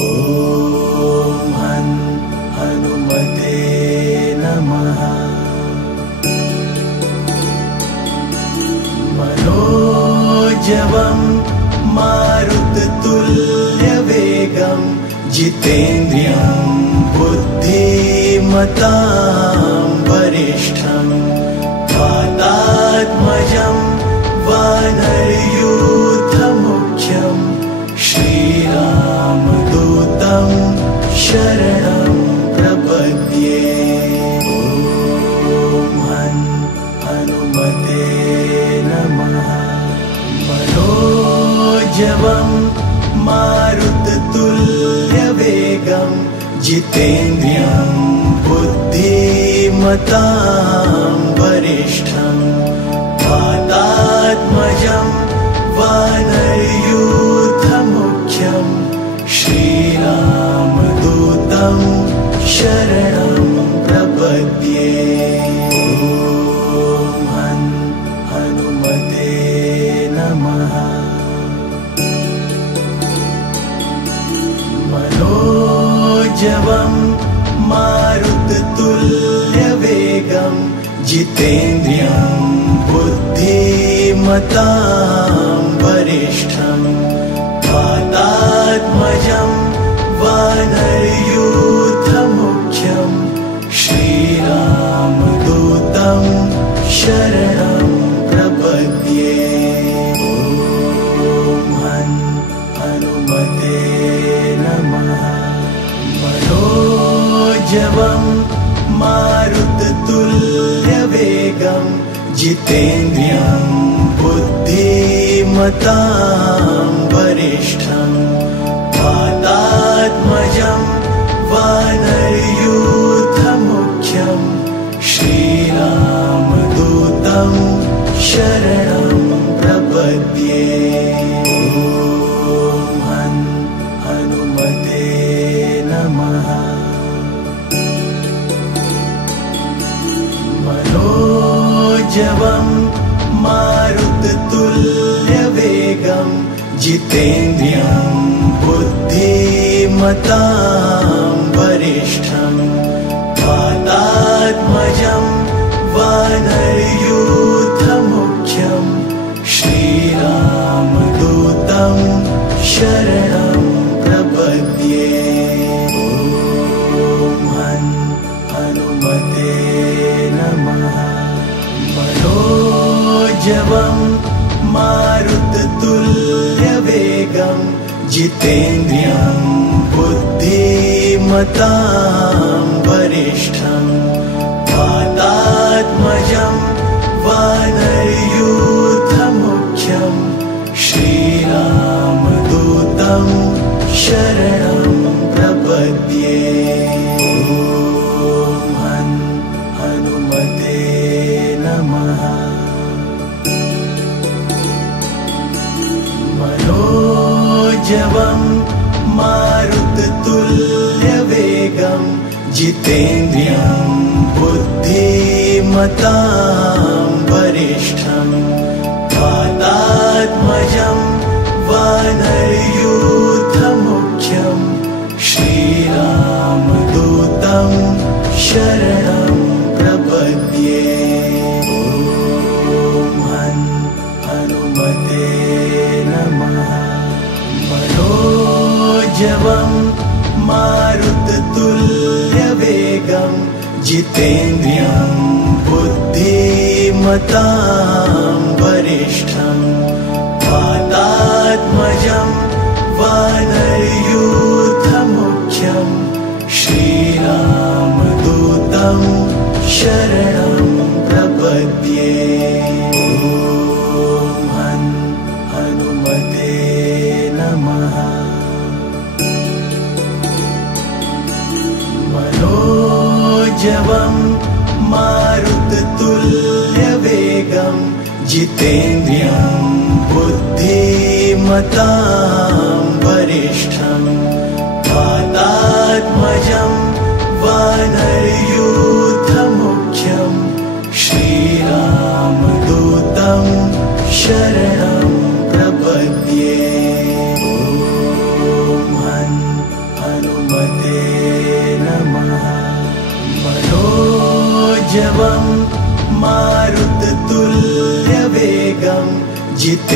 ॐ हनुमते नमः। मनोजवं मारुततुल्यवेगं जितेन्द्रियं बुद्धिमतां वरिष्ठं वातात्मजं वानरयूथमुख्यं श्रीरामदूतं शरणं प्रपद्ये। ॐ हनुमते नमः। मनोजवं मारुततुल्यवेगं जितेन्द्रियं बुद्धिमतां वरिष्ठं वातात्मजं वानरयूथमुख्यं श्रीरामदूतं शरणं प्रपद्ये। ॐ हनुमते नमः। मनोजवं मारुततुल्यवेगं जितेन्द्रियं बुद्धिमतां वरिष्ठं वातात्मजं वानरयूथमुख्यं श्रीरामदूतं शरणं प्रपद्ये। ॐ हनुमते नमः। मनोजवं मारुततुल्यवेगं जितेन्द्रियं बुद्धिमतां वरिष्ठं वातात्मजं वानरयूथमुख्यं श्रीरामदूतं शरणं प्रपद्ये। ॐ हनुमते नमः। मनोजवं मारुततुल्यवेगं जितेन्द्रियं बुद्धिमतां वरिष्ठं वातात्मजं वानरयूथमुख्यं श्रीरामदूतं शरणं प्रपद्ये। ॐ हनुमते नमः। मनोजवं मारुततुल्यवेगं जितेन्द्रियं बुद्धिमतां वरिष्ठं वातात्मजं वानरयूथमुख्यं श्रीरामदूतं शरणं प्रपद्ये। ॐ हनुमते नमः। मनोजवं मारुततुल्यवेगं जितेन्द्रियं बुद्धिमतां वरिष्ठं वातात्मजं वानरयूथमुख्यं श्रीरामदूतं शरणं प्रपद्ये। ॐ हनुमते नमः। मनोजवं मारुततुल्यवेगं जितेन्द्रियं बुद्धिमतां वरिष्ठं वातात्मजं वानरयूथमुख्यं श्रीरामदूतं शरणं प्रपद्ये। ॐ हनुमते नमः। मनोजवं मारुततुल्यवेगं जितेन्द्रियं बुद्धिमतां वरिष्ठं वातात्मजं वानरयूथमुख्यं श्रीरामदूतं शरणं प्रपद्ये। ॐ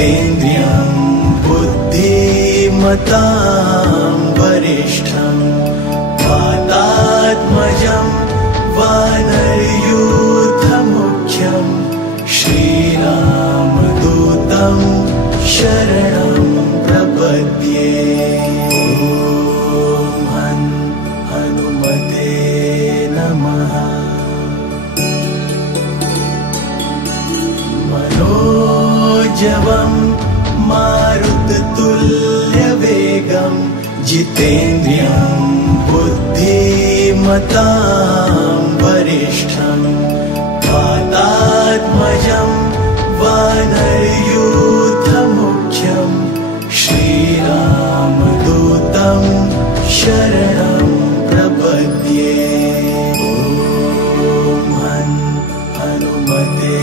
जितेन्द्रियं बुद्धिमतां वरिष्ठं वातात्मजं वानरयूथमुख्यं श्रीरामदूतं शरणं प्रपद्ये। ॐ हनुमते नमः। मनोजवं मारुततुल्यवेगं जितेन्द्रियं बुद्धिमतां वरिष्ठं वातात्मजं वानरयूथमुख्यं श्रीरामदूतं शरणं प्रपद्ये। ॐ हनुमते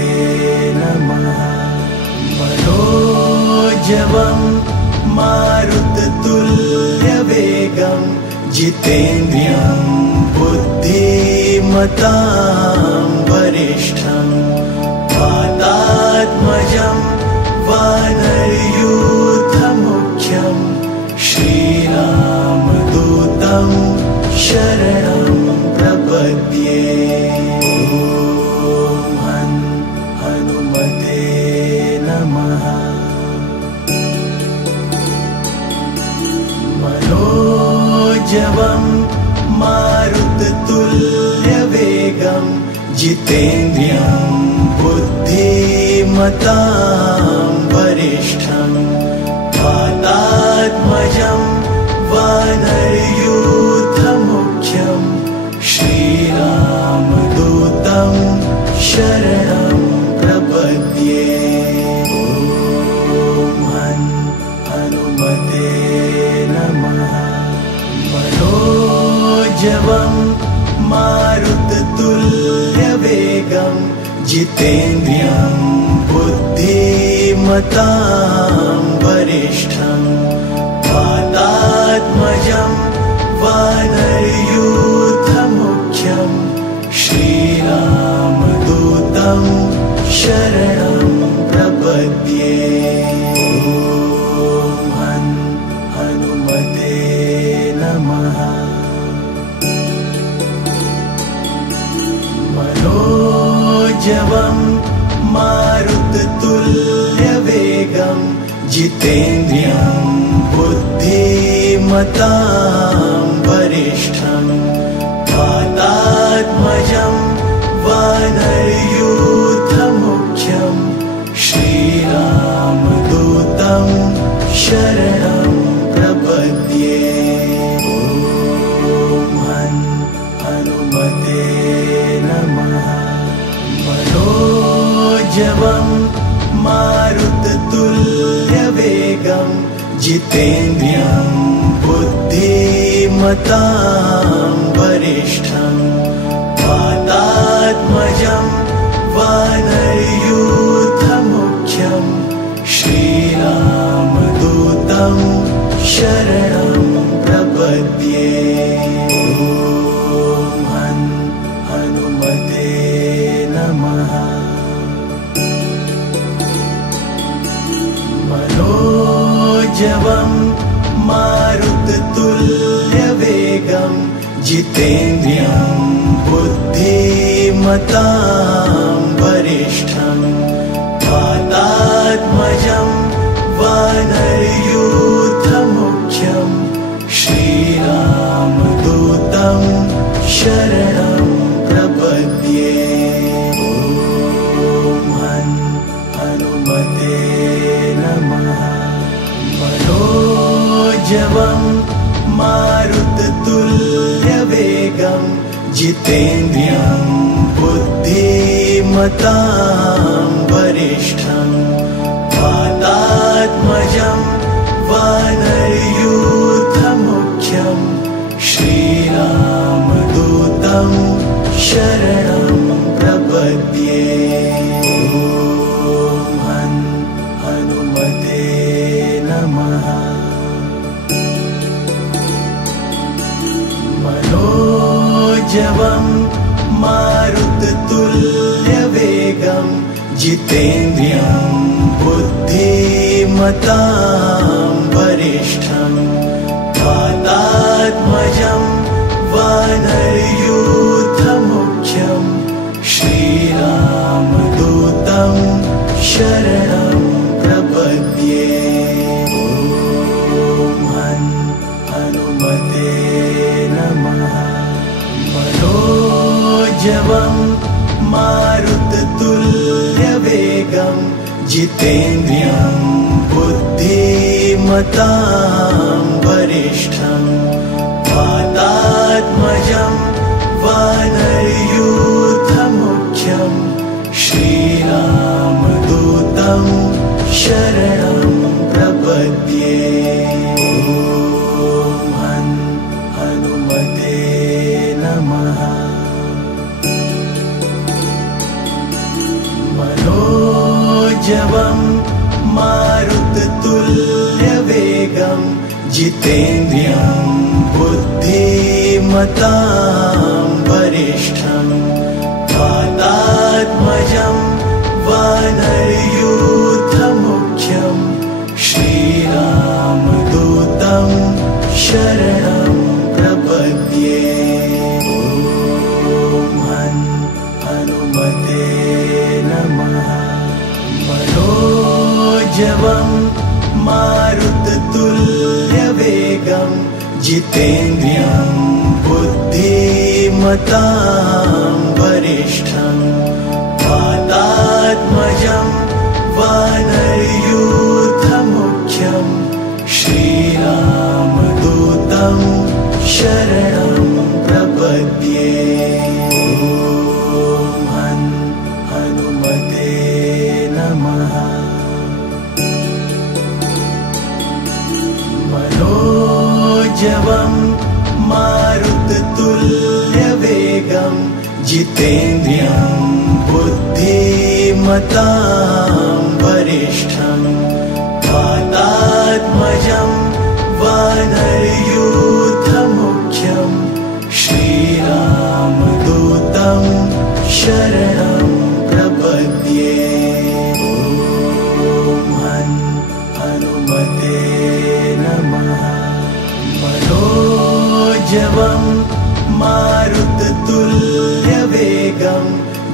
नमः। मनोजवं मारुततुल्यवेगं जितेन्द्रियं बुद्धिमतां वरिष्ठं वातात्मजं वानरयूथमुख्यं श्रीरामदूतं शरणं प्रपद्ये। ॐ हनुमते नमः। मनोजवं मारुततुल्यवेगं जितेन्द्रियं बुद्धिमतां वरिष्ठं वातात्मजं वानरयूथमुख्यं श्रीरामदूतं शरणं प्रपद्ये। ॐ हनुमते नमः। मनोजवं मारुततुल्यवेगं जितेन्द्रियं बुद्धिमतां वरिष्ठं वातात्मजं वानरयूथमुख्यं श्रीरामदूतं शरणं प्रपद्ये। ॐ हनुमते नमः। मनोजवं मारुततुल्यवेगं जितेन्द्रियं बुद्धिमतां वरिष्ठं वातात्मजं वानरयूथमुख्यं श्रीरामदूतं शरणं प्रपद्ये। ॐ हनुमते नमः। मनोजवं मारुततुल्यवेगं जितेन्द्रियं बुद्धिमतां वरिष्ठं वातात्मजं वानरयूथमुख्यं श्रीरामदूतं शरणं प्रपद्ये। ॐ हनुमते नमः। मनोजवं मारुततुल्यवेगं जितेन्द्रियं बुद्धिमतां वरिष्ठं वातात्मजं वानरयूथमुख्यं श्रीरामदूतं शरणं प्रपद्ये। ॐ हनुमते नमः। मनोजवं मारुततुल्यवेगं जितेन्द्रियं बुद्धिमतां वरिष्ठं वातात्मजं वानरयूथमुख्यं श्रीरामदूतं शरणं प्रपद्ये। ॐ हनुमते नमः। मनोजवं मारुततुल्यवेगं जितेन्द्रियं बुद्धिमतां वरिष्ठं वातात्मजं वानरयूथमुख्यं श्रीरामदूतं शरणं प्रपद्ये। ॐ हनुमते नमः। मनोजवं मारुततुल्यवेगं जितेन्द्रियं बुद्धिमतां वरिष्ठं वातात्मजं वानरयूथमुख्यं श्रीरामदूतं शरणं प्रपद्ये। ॐ हनुमते नमः। मनोजवं मारुततुल्यवेगं जितेन्द्रियं बुद्धिमतां वरिष्ठं वातात्मजं वानरयूथमुख्यं श्रीरामदूतं शरणं प्रपद्ये। ॐ हनुमते नमः। मनोजवं मारुततुल्यवेगं जितेन्द्रियं बुद्धिमतां वरिष्ठं वातात्मजं वानरयूथमुख्यं श्रीरामदूतं शरणं प्रपद्ये। ॐ हनुमते नमः। मनोजवं मारुततुल्यवेगं जितेन्द्रियं बुद्धिमतां वरिष्ठं वातात्मजं वानरयूथमुख्यं श्रीरामदूतं शरणं प्रपद्ये। ॐ हनुमते नमः। मनोजवं मारुततुल्यवेगं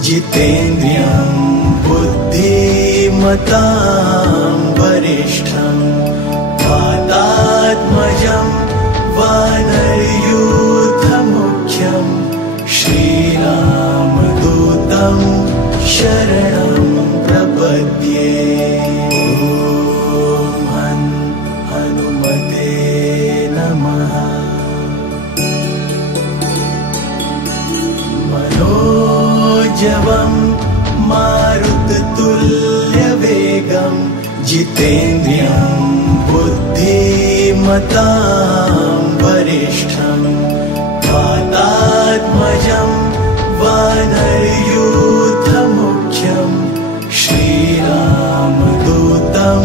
जितेन्द्रियं बुद्धिमतां वरिष्ठं वातात्मजं वानरयूथमुख्यं श्रीरामदूतं शरणं प्रपद्ये। ॐ हनुमते नमः। मनोजवं मारुततुल्यवेगं जितेन्द्रियं बुद्धिमतां वरिष्ठं वातात्मजं वानरयूथमुख्यं श्रीरामदूतं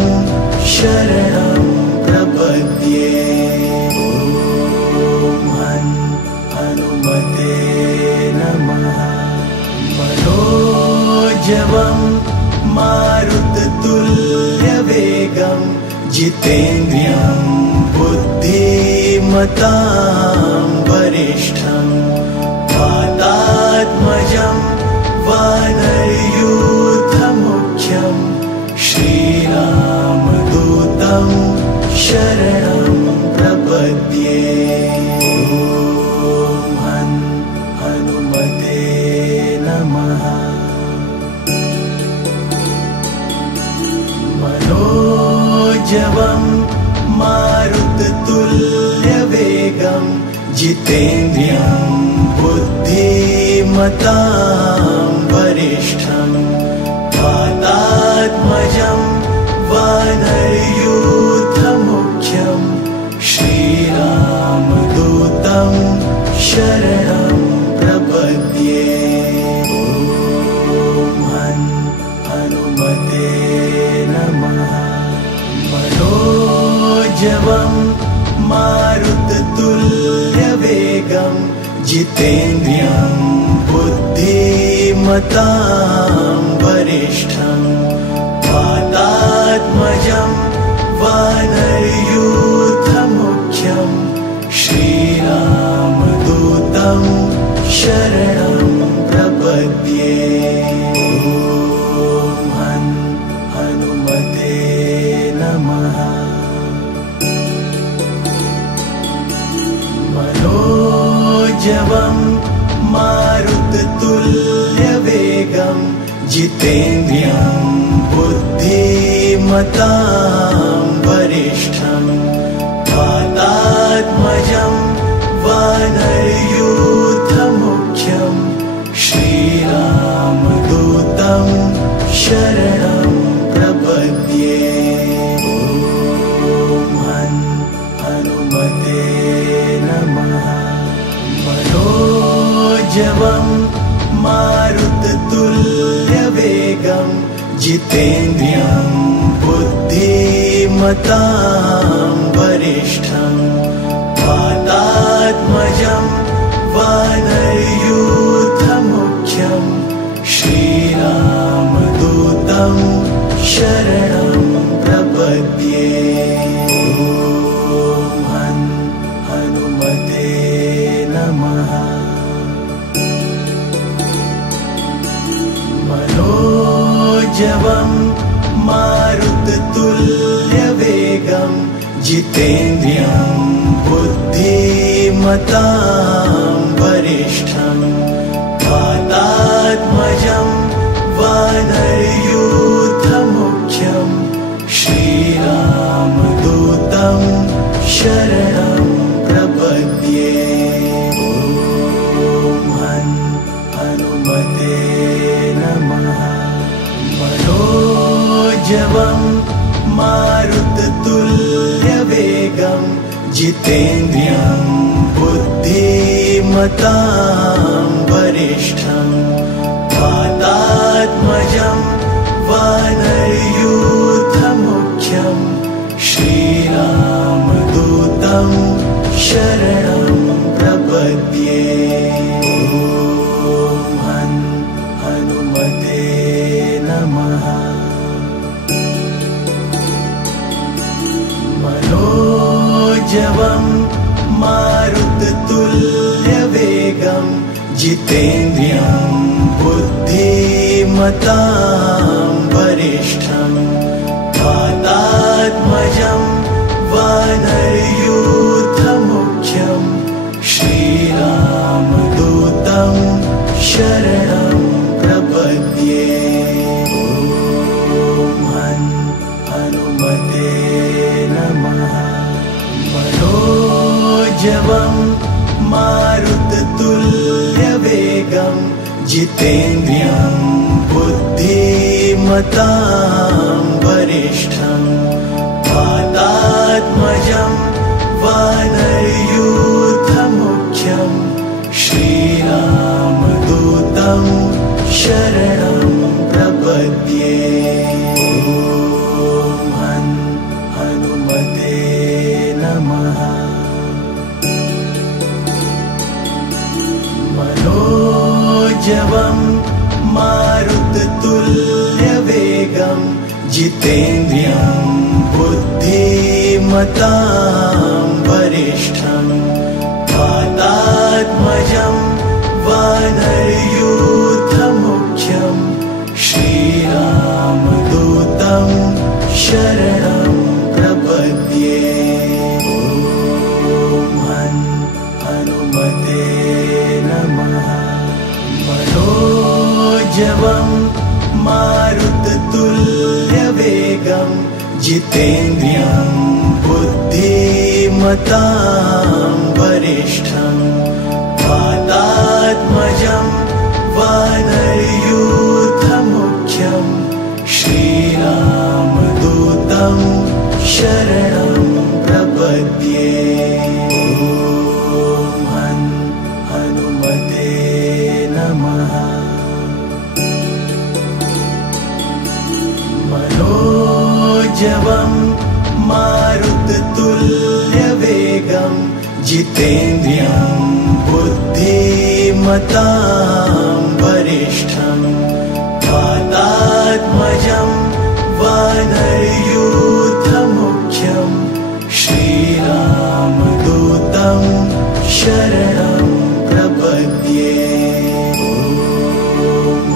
शरणं प्रपद्ये। ॐ हनुमते नमः। मनोजवं मारुततुल्यवेगं जितेन्द्रियं बुद्धिमतां वरिष्ठं वातात्मजं वानरयूथमुख्यं श्रीरामदूतं शरणं प्रपद्ये। ॐ हनुमते नमः। मनोजवं मारुततुल्यवेगं जितेन्द्रियं बुद्धिमतां वरिष्ठं वातात्मजं वानरयूथमुख्यं श्रीरामदूतं शरणं प्रपद्ये। ॐ हनुमते नमः। मनोजवं मारुततुल्यवेगं जितेन्द्रियं बुद्धिमतां बुद्धिमतां वरिष्ठं वातात्मजं वानरयूथमुख्यं श्रीरामदूतं शरणं प्रपद्ये। ॐ हनुमते नमः। मनोजवं मारुततुल्यवेगं जितेन्द्रियं बुद्धिमतां वरिष्ठं वातात्मजं वानरयूथमुख्यं श्रीरामदूतं शरणं प्रपद्ये। ॐ हनुमते नमः। मनोजवं मारुततुल्यवेगं जितेन्द्रियं बुद्धिमतां वरिष्ठं वातात्मजं वानरयूथमुख्यं श्रीरामदूतं शरणं प्रपद्ये। ॐ हनुमते नमः। मनोजवं मारुततुल्यवेगं जितेन्द्रियं बुद्धिमतां वरिष्ठं वातात्मजं वानरयूथमुख्यं श्रीरामदूतं शरणं प्रपद्ये। ॐ हनुमते नमः। मनोजवं मारुततुल्यवेगं जितेन्द्रियं बुद्धिमतां वरिष्ठं वातात्मजं वानरयूथमुख्यं श्रीरामदूतं शरणं प्रपद्ये। ॐ हनुमते नमः। मनोजवं मारुततुल्यवेगं जितेन्द्रियं बुद्धिमतां वरिष्ठं वातात्मजं वानरयूथमुख्यं श्रीरामदूतं शरणं प्रपद्ये। ॐ हनुमते नमः। मनोजवं मारुततुल्यवेगं जितेन्द्रियं बुद्धिमतां वरिष्ठं वातात्मजं वानरयूथमुख्यं श्रीरामदूतं शरणं प्रपद्ये। ॐ हनुमते नमः। मनोजवं मारुततुल्यवेगं जितेन्द्रियं बुद्धिमतां वरिष्ठं वातात्मजं वानरयूथमुख्यं श्रीरामदूतं शरणं प्रपद्ये। ॐ हनुमते नमः। मनोजवं मारुततुल्यवेगं जितेन्द्रियं बुद्धिमतां वरिष्ठं वातात्मजं वानरयूथमुख्यं श्रीरामदूतं शरणं प्रपद्ये। ॐ हनुमते नमः। मनोजवं मारुततुल्यवेगं जितेन्द्रियं बुद्धिमतां बुद्धिमतां वरिष्ठं वातात्मजं वानरयूथमुख्यं श्रीरामदूतं शरणं प्रपद्ये।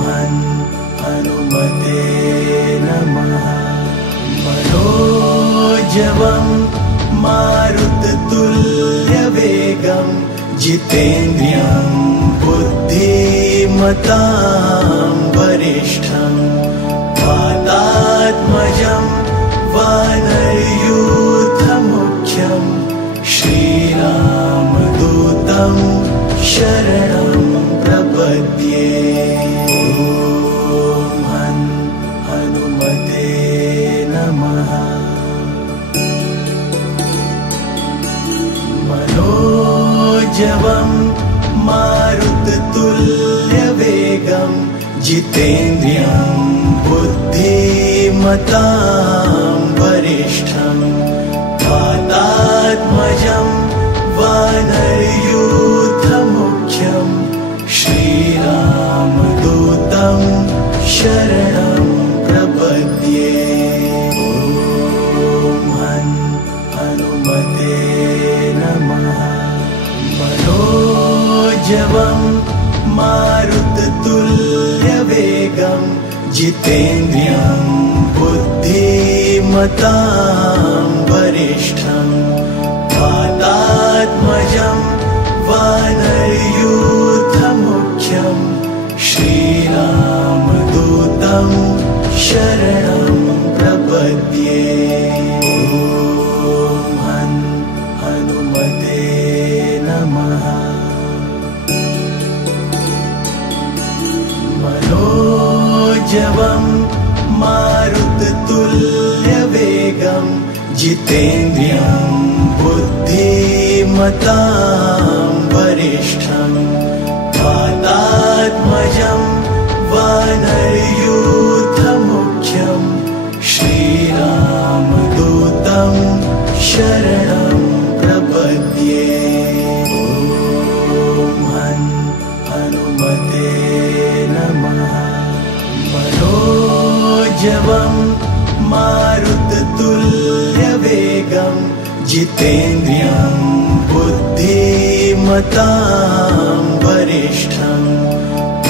ॐ हनुमते नमः। मनोजवं मारुततुल्यवेगं जितेन्द्रियं बुद्धिमतां वरिष्ठं वातात्मजं वानरयूथमुख्यं श्रीरामदूतं शरणं प्रपद्ये। ॐ हनुमते नमः। मनोजवं मारुततुल्यवेगं जितेन्द्रियं बुद्धिमतां वरिष्ठं वातात्मजं वानरयूथमुख्यं श्रीरामदूतं शरणं प्रपद्ये। ॐ हनुमते नमः। मनोजवं मारुततुल्यवेगं जितेन्द्रियं बुद्धिमतां वरिष्ठं वातात्मजं वानरयूथमुख्यं श्रीरामदूतं शरणं प्रपद्ये। ॐ हनुमते नमः। मनोजवं मारुततुल्यवेगं जितेन्द्रियं बुद्धिमतां वरिष्ठं वातात्मजं वानरयूथमुख्यं श्रीरामदूतं शरणं प्रपद्ये। ॐ हनुमते नमः। मनोजवं मारुततुल्यवेगं जितेन्द्रियं बुद्धिमतां वरिष्ठं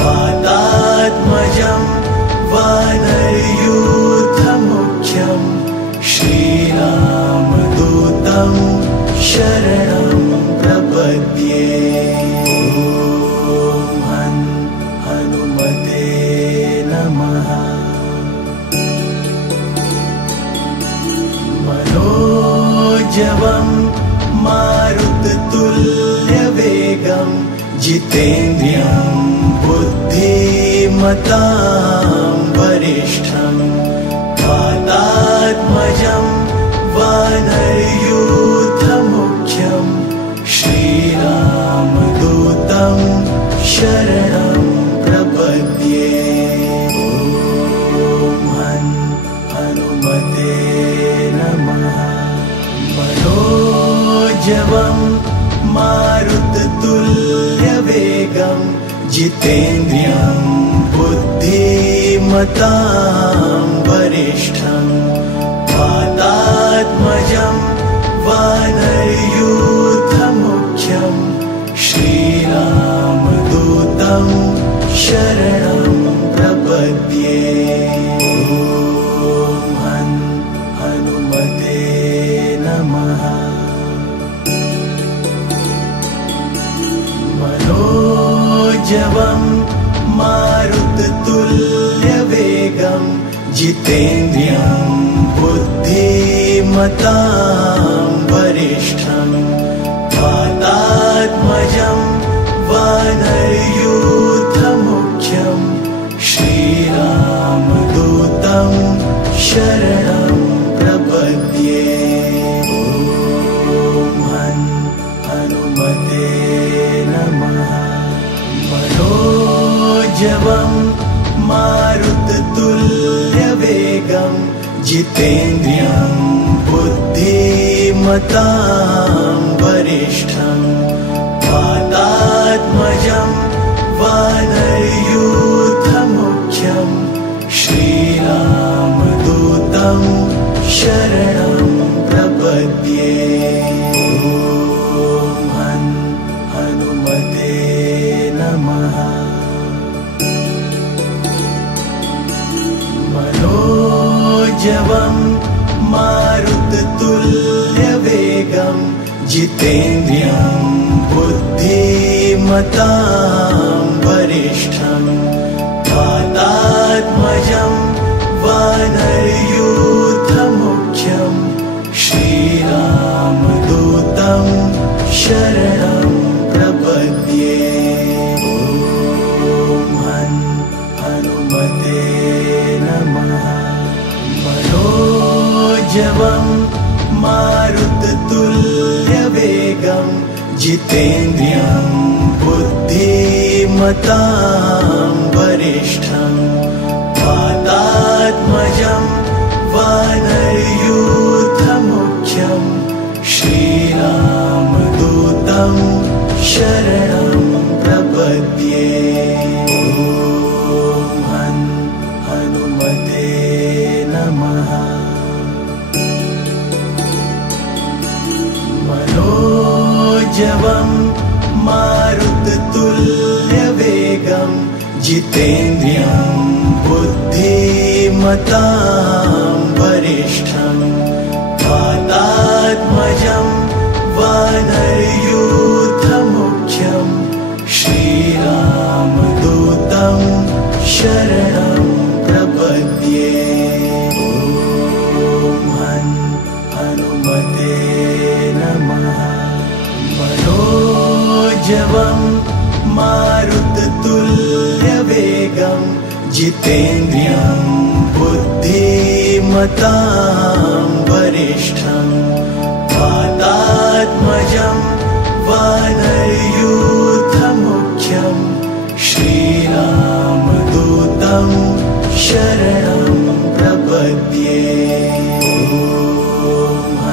वातात्मजं वानरयूथमुख्यं श्रीरामदूतं शरणं प्रपद्ये। ॐ हनुमते नमः। मनोजवं मारुततुल्यवेगं जितेन्द्रियं बुद्धिमतां वरिष्ठं वातात्मजं वानरयूथमुख्यं श्रीरामदूतं शरणं प्रपद्ये। ॐ हनुमते नमः। मनोजवं मारुततुल्यवेगं जितेन्द्रियं बुद्धिमतां वरिष्ठं वातात्मजं वानरयूथमुख्यं श्रीरामदूतं शरणं प्रपद्ये। ॐ हनुमते नमः। मनोजवं मारुततुल्यवेगं जितेन्द्रियं बुद्धिमतां वरिष्ठं वातात्मजं वानरयूथमुख्यं श्रीरामदूतं शरणं प्रपद्ये। ॐ हनुमते नमः। मनोजवं मारुततुल्यवेगं जितेन्द्रियं बुद्धिमतां वरिष्ठं वातात्मजं वानरयूथमुख्यं श्रीरामदूतं शरणं प्रपद्ये। ॐ हनुमते नमः। मनोजवं मारुततुल्यवेगं जितेन्द्रियं बुद्धिमतां वरिष्ठं वातात्मजं वानरयूथमुख्यं श्रीरामदूतं शरणं प्रपद्ये। ॐ हनुमते नमः। मनोजवं मारुततुल्यवेगं जितेन्द्रियं बुद्धिमतां वरिष्ठं वातात्मजं वानरयूथमुख्यं श्रीरामदूतं शरणं प्रपद्ये। ॐ हनुमते नमः। मनोजवं मारुततुल्यवेगं जितेन्द्रियं बुद्धिमतां वरिष्ठं वातात्मजं वानरयूथमुख्यं श्रीरामदूतं शरणं प्रपद्ये। ॐ हनुमते नमः। मनोजवं मारुततुल्यवेगं जितेन्द्रियं बुद्धिमतां वरिष्ठं वातात्मजं वानरयूथमुख्यं श्रीरामदूतं शरणं प्रपद्ये।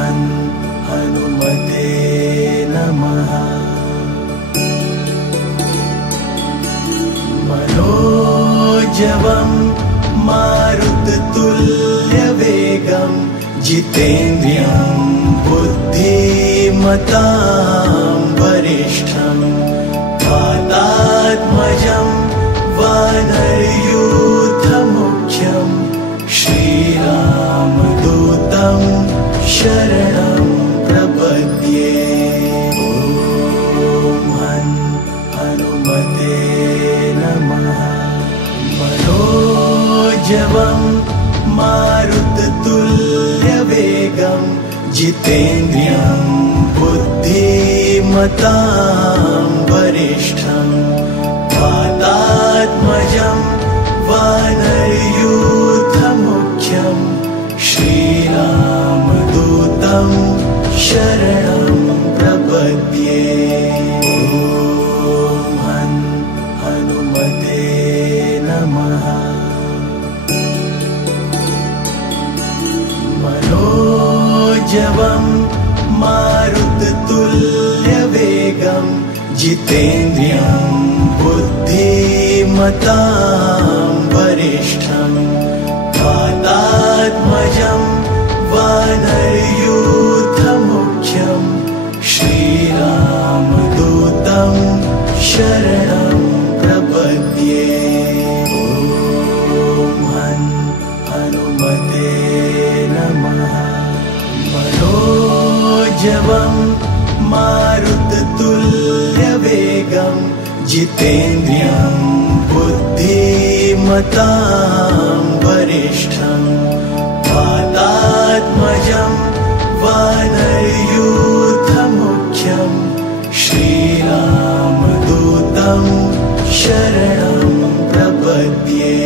ॐ हनुमते नमः। मनोजवं मारुततुल्यवेगं जितेन्द्रियं बुद्धिमतां वरिष्ठं वातात्मजं वानरयूथमुख्यं श्रीरामदूतं शरणं प्रपद्ये। ॐ हनुमते नमः। मनोजवं मारुततुल्यवेगं जितेन्द्रियं बुद्धिमतां वरिष्ठं वातात्मजं वानरयूथमुख्यं श्रीरामदूतं शरणं प्रपद्ये। ॐ हनुमते नमः। मनोजवं मारुततुल्यवेगं जितेन्द्रियं बुद्धिमतां वरिष्ठं वातात्मजं वानरयूथमुख्यं श्रीरामदूतं शरणं प्रपद्ये। ॐ हनुमते नमः। मनोजवं मारुततुल्यवेगं जितेन्द्रियं बुद्धिमतां वरिष्ठं वातात्मजं वानरयूथमुख्यं श्रीरामदूतं शरणं प्रपद्ये।